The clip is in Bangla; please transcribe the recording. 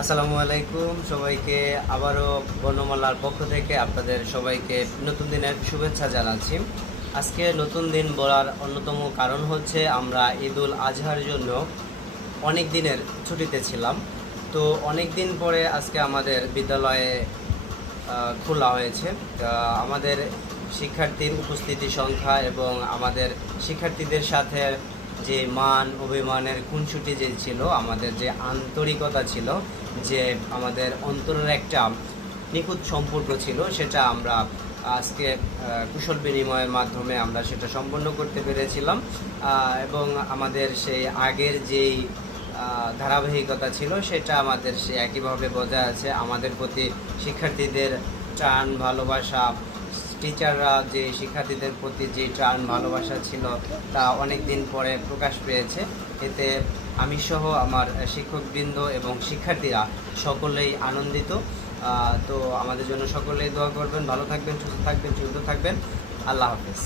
আসসালামু আলাইকুম সবাইকে। আবারও বর্ণমালার পক্ষ থেকে আপনাদের সবাইকে নতুন দিনের শুভেচ্ছা জানাচ্ছি। আজকে নতুন দিন বলার অন্যতম কারণ হচ্ছে আমরা ঈদুল আজহার জন্য অনেক দিনের ছুটিতে ছিলাম। তো অনেক দিন পরে আজকে আমাদের বিদ্যালয়ে খোলা হয়েছে। আমাদের শিক্ষার্থীর উপস্থিতি সংখ্যা এবং আমাদের শিক্ষার্থীদের সাথে যে মান অভিমানের খুনসুটি যে ছিল, আমাদের যে আন্তরিকতা ছিল, যে আমাদের অন্তরের একটা নিখুঁত সম্পর্ক ছিল, সেটা আমরা আজকে কুশল বিনিময়ের মাধ্যমে আমরা সেটা সম্পন্ন করতে পেরেছিলাম। এবং আমাদের সেই আগের যেই ধারাবাহিকতা ছিল সেটা আমাদের সে একইভাবে বজায় আছে। আমাদের প্রতি শিক্ষার্থীদের টান ভালোবাসা, টিচাররা যে শিক্ষার্থীদের প্রতি যে টান ভালোবাসা ছিল তা অনেক দিন পরে প্রকাশ পেয়েছে। এতে আমি সহ আমার শিক্ষকবৃন্দ এবং শিক্ষার্থীরা সকলেই আনন্দিত। তো আমাদের জন্য সকলেই দোয়া করবেন। ভালো থাকবেন, সুস্থ থাকবেন, সুন্দর থাকবেন। আল্লাহ হাফেজ।